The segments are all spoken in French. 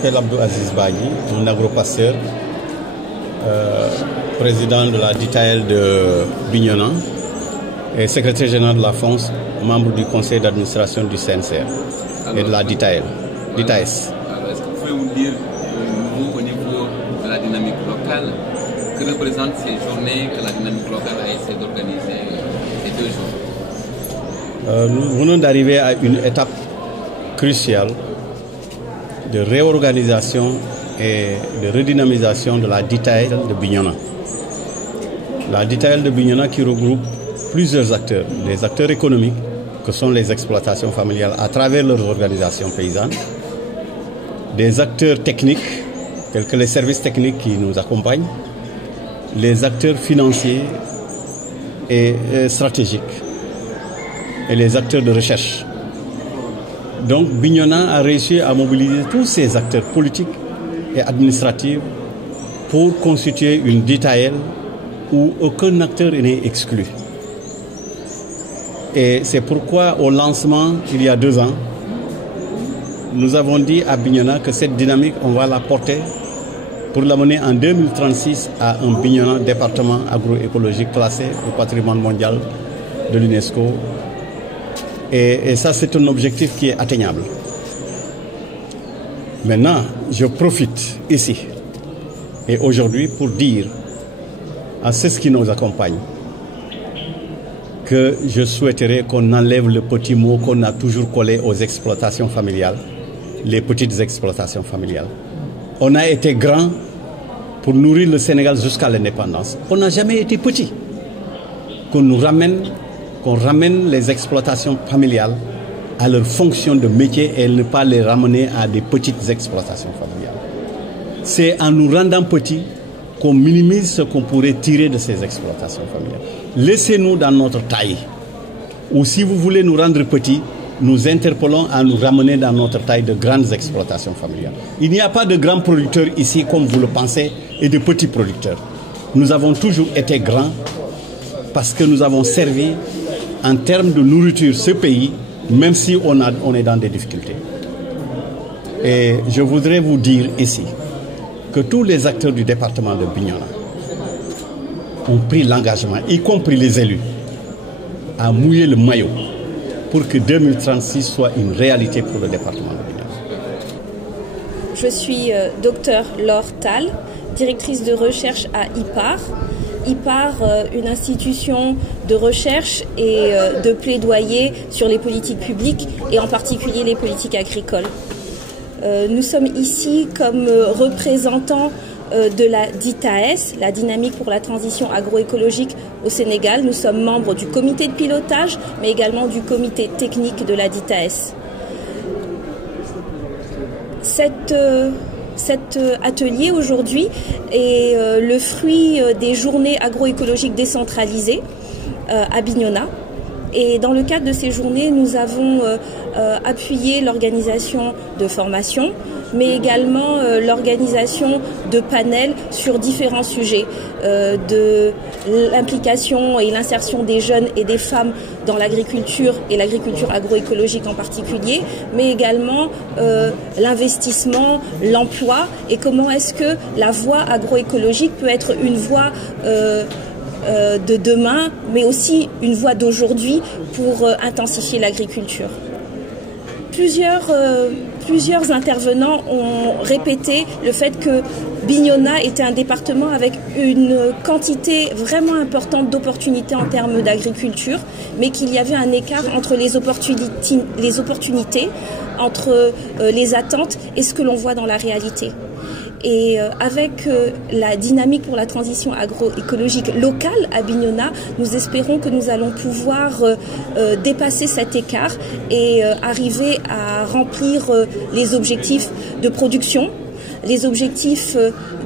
m'appelle Abdou Aziz Bayi, un agro-pasteur, président de la DITAEL de Bignona et secrétaire général de la France, membre du conseil d'administration du CNCR et de la DITAEL, DITAES. Est-ce que vous pouvez nous dire, nouveau au niveau de la dynamique locale, que représentent ces journées que la dynamique locale a essayé d'organiser ces 2 jours? Nous venons d'arriver à une étape cruciale de réorganisation et de redynamisation de la DITAEL de Bignona. La DITAEL de Bignona qui regroupe plusieurs acteurs, des acteurs économiques que sont les exploitations familiales à travers leurs organisations paysannes, des acteurs techniques tels que les services techniques qui nous accompagnent, les acteurs financiers et stratégiques et les acteurs de recherche. Donc Bignona a réussi à mobiliser tous ces acteurs politiques et administratifs pour constituer une DITAEL où aucun acteur n'est exclu. Et c'est pourquoi au lancement, il y a 2 ans, nous avons dit à Bignona que cette dynamique, on va la porter pour l'amener en 2036 à un Bignona département agroécologique classé au patrimoine mondial de l'UNESCO. Et ça, c'est un objectif qui est atteignable. Maintenant, je profite ici et aujourd'hui pour dire à ceux qui nous accompagnent que je souhaiterais qu'on enlève le petit mot qu'on a toujours collé aux exploitations familiales, les petites exploitations familiales. On a été grand pour nourrir le Sénégal jusqu'à l'indépendance. On n'a jamais été petit. Qu'on ramène les exploitations familiales à leur fonction de métier et ne pas les ramener à des petites exploitations familiales. C'est en nous rendant petits qu'on minimise ce qu'on pourrait tirer de ces exploitations familiales. Laissez-nous dans notre taille. Ou si vous voulez nous rendre petits, nous interpellons à nous ramener dans notre taille de grandes exploitations familiales. Il n'y a pas de grands producteurs ici comme vous le pensez et de petits producteurs. Nous avons toujours été grands parce que nous avons servi en termes de nourriture ce pays, même si on est dans des difficultés. Et je voudrais vous dire ici que tous les acteurs du département de Bignona ont pris l'engagement, y compris les élus, à mouiller le maillot pour que 2036 soit une réalité pour le département de Bignona. Je suis Dr Laure Tal, directrice de recherche à IPAR. IPAR, une institution de recherche et de plaidoyer sur les politiques publiques et en particulier les politiques agricoles. Nous sommes ici comme représentants de la DITAES, la dynamique pour la transition agroécologique au Sénégal. Nous sommes membres du comité de pilotage, mais également du comité technique de la DITAES. Cet atelier aujourd'hui est le fruit des journées agroécologiques décentralisées à Bignona. Et dans le cadre de ces journées, nous avons appuyé l'organisation de formations, mais également l'organisation de panels sur différents sujets, de l'implication et l'insertion des jeunes et des femmes dans l'agriculture et l'agriculture agroécologique en particulier, mais également l'investissement, l'emploi et comment est-ce que la voie agroécologique peut être une voie de demain, mais aussi une voie d'aujourd'hui pour intensifier l'agriculture. Plusieurs intervenants ont répété le fait que Bignona était un département avec une quantité vraiment importante d'opportunités en termes d'agriculture, mais qu'il y avait un écart entre les opportunités, entre les attentes et ce que l'on voit dans la réalité. Et avec la dynamique pour la transition agroécologique locale à Bignona, nous espérons que nous allons pouvoir dépasser cet écart et arriver à remplir les objectifs de production, les objectifs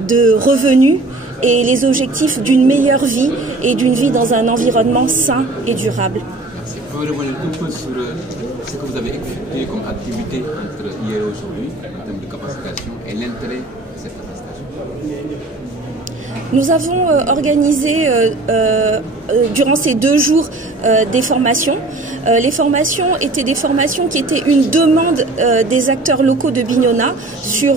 de revenus et les objectifs d'une meilleure vie et d'une vie dans un environnement sain et durable. Merci. Pouvez-vous revenir un peu sur ce que vous avez effectué comme activité entre hier et aujourd'hui en termes de capacitation et l'intérêt de cette capacitation? Nous avons organisé durant ces 2 jours des formations. Les formations étaient des formations qui étaient une demande des acteurs locaux de Bignona sur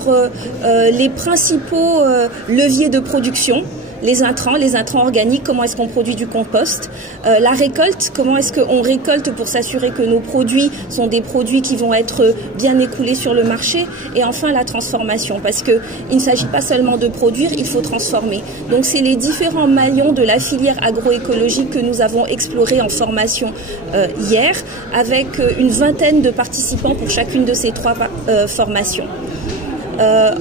les principaux leviers de production. Les intrants organiques, comment est-ce qu'on produit du compost, la récolte, comment est-ce qu'on récolte pour s'assurer que nos produits sont des produits qui vont être bien écoulés sur le marché, et enfin la transformation, parce qu'il ne s'agit pas seulement de produire, il faut transformer. Donc c'est les différents maillons de la filière agroécologique que nous avons exploré en formation hier, avec une vingtaine de participants pour chacune de ces 3 formations.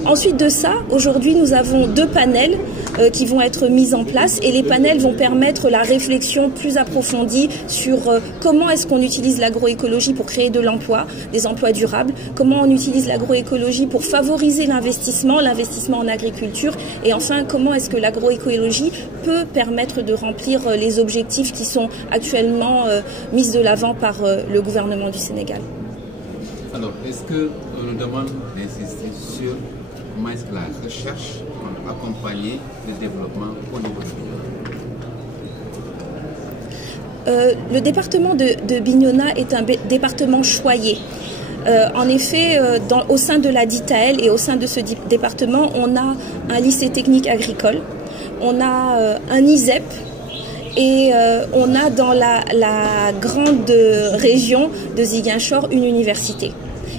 Ensuite de ça, aujourd'hui nous avons 2 panels qui vont être mis en place, et les panels vont permettre la réflexion plus approfondie sur comment est-ce qu'on utilise l'agroécologie pour créer de l'emploi, des emplois durables, comment on utilise l'agroécologie pour favoriser l'investissement en agriculture, et enfin comment est-ce que l'agroécologie peut permettre de remplir les objectifs qui sont actuellement mis de l'avant par le gouvernement du Sénégal. Alors, est-ce qu'on nous demande d'insister sur comment est-ce que la recherche va accompagner le développement au niveau de Bignona? Le département de Bignona est un département choyé. En effet, au sein de la DITAEL et au sein de ce département, on a un lycée technique agricole, on a un ISEP, et on a dans la grande région de Ziguinchor une université.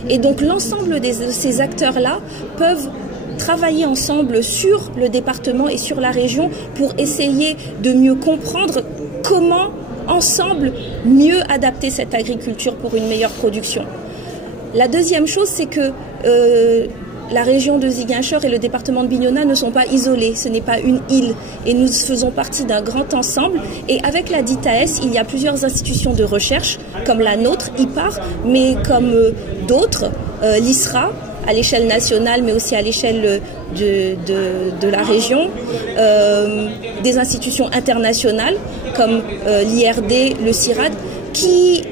Et donc l'ensemble de ces acteurs-là peuvent travailler ensemble sur le département et sur la région pour essayer de mieux comprendre comment ensemble mieux adapter cette agriculture pour une meilleure production. La deuxième chose, c'est que la région de Ziguinchor et le département de Bignona ne sont pas isolés, ce n'est pas une île, et nous faisons partie d'un grand ensemble. Et avec la DITAES, il y a plusieurs institutions de recherche, comme la nôtre, IPAR, mais comme d'autres, l'ISRA, à l'échelle nationale, mais aussi à l'échelle de la région, des institutions internationales, comme l'IRD, le CIRAD, qui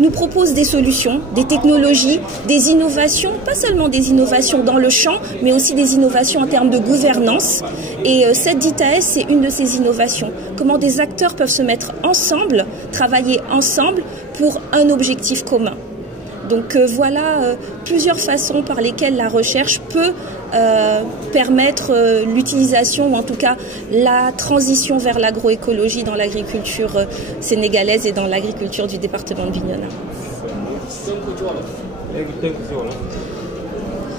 nous propose des solutions, des technologies, des innovations, pas seulement des innovations dans le champ, mais aussi des innovations en termes de gouvernance. Et cette DITAES, c'est une de ces innovations. Comment des acteurs peuvent se mettre ensemble, travailler ensemble pour un objectif commun. Donc voilà plusieurs façons par lesquelles la recherche peut permettre l'utilisation, ou en tout cas la transition vers l'agroécologie dans l'agriculture sénégalaise et dans l'agriculture du département de Bignona.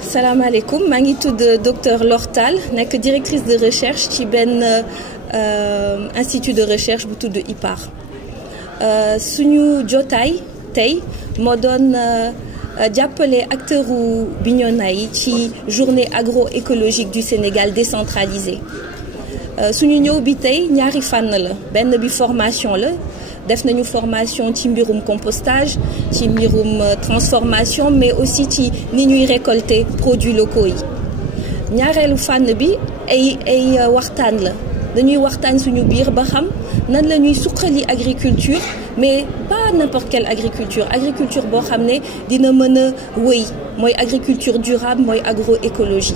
Salam alaikum, maa ngi tudd docteur Lortal, nekk directrice de recherche ci benn institut de recherche bu tudd IPAR. Suñu jotaay tey moo doon jàppale acteuru Bignona yi ci journée agroécologique du Sénégal décentralisée. Suñu ñëw bi tey ñaari fànn la, benn bi formation la, def nañu formation ci mbirum compostage, ci mbirum transformation, mais aussi ci ni ñuy récolter produits locaux yi. Ñaareelu fànn bi ay waxtaan la, dañuy waxtaan suñu biir ba xam nan la ñuy suqali agriculture, mais pas n'importe quelle agriculture boo xam ne dina mën a wëy, mooy agriculture durable, mooy agroécologie.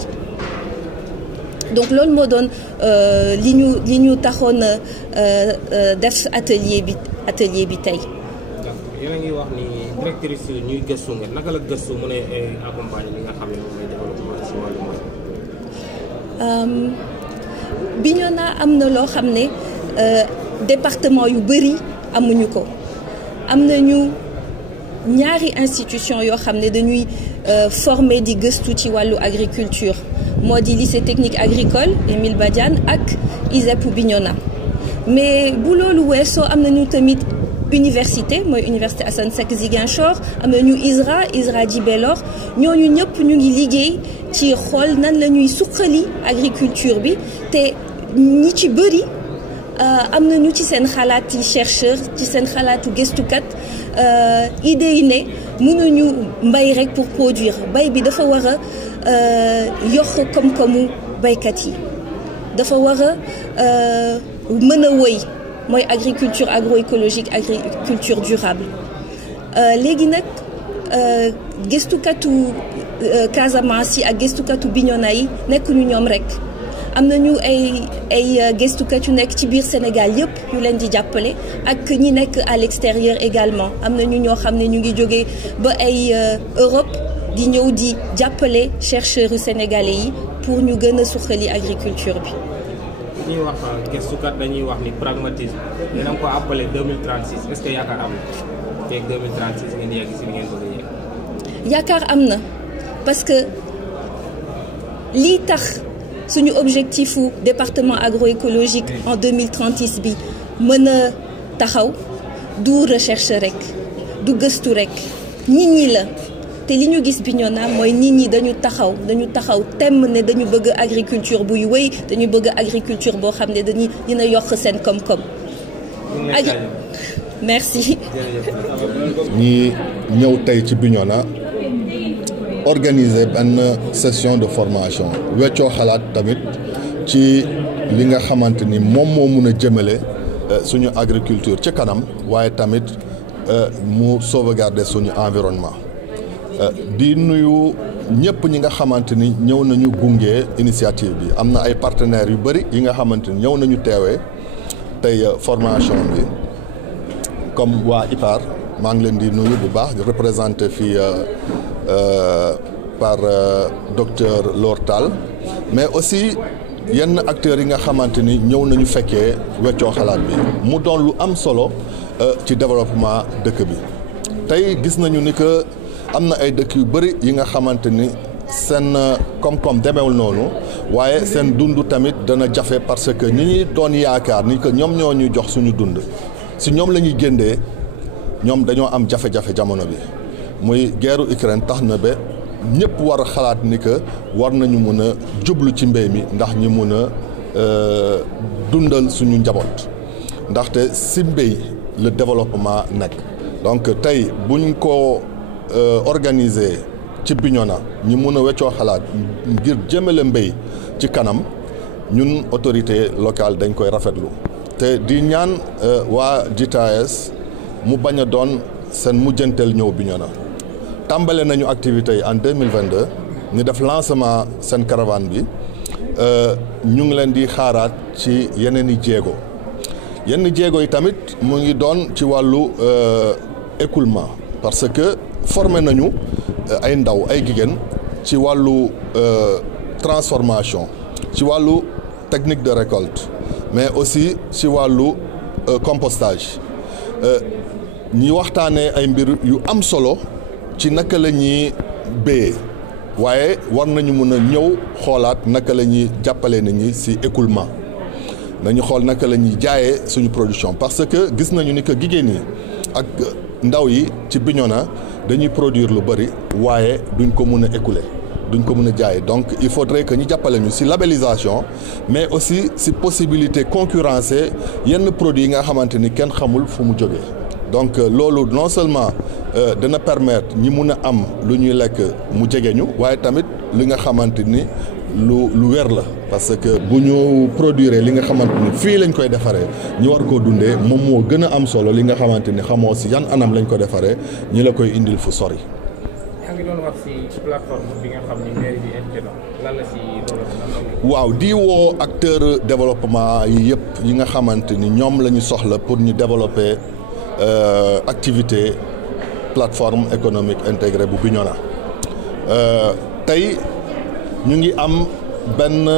Donc loolu moo doon li ñu taxoon def atelier bi tey. yéen a ngi wax ni directrice ñuy gëstu nga naka la gëstu mën a accompagner li nga xam ne moom mooy développement ci wàllu mooy. Bignona am na loo xam ne département yu bëri amuñu ko. Am nañu ñaari institution yoo xam ne dañuy former di gëstu ci wàllu agriculture, moo di lycée technique agricole Émile Badiane ak ISEP Bignona. Mais bu loolu weesoo am nañu tamit université, mooy université Assane Seck Ziguinchor, am nañu ISRA Djibélor. Ñooñu ñëpp ñu ngi liggéey ci xool nan la ñuy suqali agriculture bi, te ñi ci bëri am nañu ci seen xalaat yi chercheur, ci seen xalaatu gëstukat, idée yi ne mënuñu mbay rek pour produire, bay bi dafa war a yokk koom-koomu baykat yi, dafa war a mën a wëy, mooy agriculture agroécologique, agriculture durable. Léegi nag gëstukatu Casamance yi ak gëstukatu Bignona yi nekkuñu ñoom rek. am nañu ay gëstukat yu nekk ci biir Sénégal yëpp yu leen di jàppale ak ñi nekk à l'extérieur également am nañu ñoo xam ne ñu ngi jógee ba ay Europe di ñëw di jàppale chercheurs sénégalais yi pour ñu gën a suqali agriculture bi. ñuy wax gëstukat dañuy wax ni pragmatisme dina ko appelé 2036 est-ce que yaakaar am na feeg 2036 ngeen yegg si li ngeen bëgg a yegg. yaakaar am na parce que lii tax suñu objectifu département agroécologique en 2036 bi mën a taxaw du recherche rek du gëstu rek nit ñi la. te li ñu gis Bignona mooy nit ñi dañu taxaw temm ne dañu bëgg agriculture buy wéy dañu bëgg agriculture boo xam ne dina yokk seen koom-koom. merci. ñi ñëw tey ci Bignona organiser benn session de formation weccoo xalaat tamit ci li nga xamante ni moom moo mun a jëmale suñu agriculture ci kanam waaye tamit mu sauvegarder suñu environnement. di nuyu ñëpp ñi nga xamante ni ñëw nañu gunge initiative bi am na ay partenaires yu bëri yi nga xamante ni ñëw nañu teewee tey formation bi comme waa IPAR maa ngi leen di nuyu bu baax représenté fii par docteur Lor Tall mais aussi yenn acteurs yi nga xamante ni ñëw nañu fekkee weccoo xalaat bi mu doon lu am solo ci développement dëkk bi tey gis nañu ni que am na ay dëkk yu bëri yi nga xamante ni seen koom-koom demeewul noonu waaye seen dund tamit dana jafe parce que ñi ñuy doon yaakaar ni que ñoom ñoo ñu jox suñu dund si ñoom la ñuy géndee ñoom dañoo am jafe-jafe jamono bi muy guerru Ukraine tax na ba ñëpp war a xalaat ni que war nañu mun a jublu ci mbéy mi ndax ñu mun a dundal suñu njaboot ndaxte si mbéy le développement nekk donc tey buñ ko organiser ci Bignona ñi mun a weccoo xalaat ngir jëmale mbéy ci kanam ñun autorité locale dañ koy rafetlu te di ñaan waa JTAS mu bañ a doon seen mujjanteel ñëw Bignona tàmbale nañu activités yi en 2022 ñu def lancement seen caravane bi ñu ngi leen di xaaraat ci yeneen i jéego yenn jéego yi tamit mu ngi doon ci wàllu écoulement parce que formé nañu ay ndaw ay jigéen ci wàllu transformation ci wàllu technique de récolte mais aussi ci wàllu compostage ñi waxtaanee ay mbir yu am solo ci naka la ñuy béyee waaye war nañu mun a ñëw xoolaat naka la ñuy jàppale nit ñi ci écoulement nañu xool naka la ñuy jaayee suñu production parce que gis nañu ni que jigéen yi ak ndaw yi ci Bignona dañuy produire lu bëri waaye duñ ko mun a écouler duñ ko mun a jaay donc il faudrait que ñu jàppale ñu ci labellisation mais aussi ci possibilité concurrencer yenn produits yi nga xamante ni kenn xamul fu mu jógee donc loolu non seulement dana permettre ñi mun a am lu ñuy lekk mu jege ñu waaye tamit li nga xamante ni lu wér la parce que bu ñu produire li nga xamante ni fii lañ koy defaree ñu war koo dundee moom moo gën a am solo li nga xamante ni xamoo ci yan anam lañ ko defaree ñi la koy indil fu sori. yaa ngi doon wax ci plateforme bi nga xam ni mairie bi invité na lan la ci loolu. waaw di woo acteur développement yi yëpp yi nga xamante ni ñoom la ñu soxla pour ñu développer activité plateforme économique intégrée bu Bignona tey ñu ngi am benn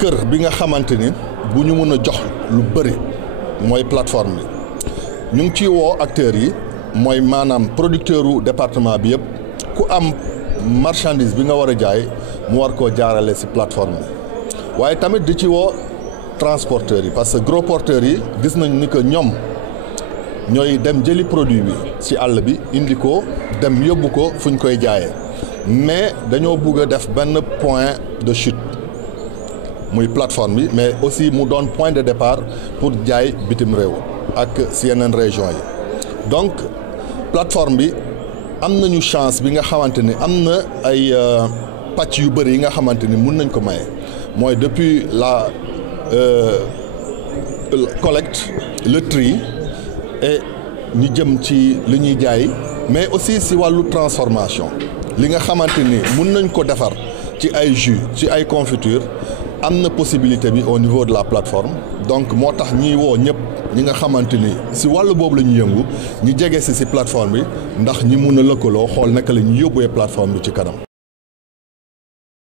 kër bi nga xamante ni bu ñu mën a jox lu bëri mooy plateforme bi ñu ngi ciy woo acteurs yi mooy maanaam producteur u département bi yëpp ku am marchandise bi nga war a jaay mu war koo jaarale ci plateforme bi waaye tamit di ci woo transporteurs yi parce que gros porteurs yi gis nañ ni que ñoom ñooy dem jëli produit bi ci àll bi indi ko dem yóbbu ko fu ñu koy jaayee mais dañoo bëgg a def benn point de chute muy plateforme bi mais aussi mu doon point de départ pour jaay bitim réew ak ci yeneen région yi donc plateforme bi am nañu chance bi nga xamante ni am na ay pàcc yu bëri yi nga xamante ni mun nañ ko maye mooy depuis la collecte le tri et ñu jëm ci li ñuy jaay mais aussi ci wàllu transformation li nga xamante ni mun nañ ko defar ci ay jus ci ay confiture am na possibilité bi au niveau de la plateforme donc moo tax ñiy woo ñëpp ñi nga xamante ni si wàllu boobu la ñu yëngu ñi jege si plateforme bi ndax ñi mun a lëkkaloo xool naka la ñu yóbbuwee plateforme bi ci kanam.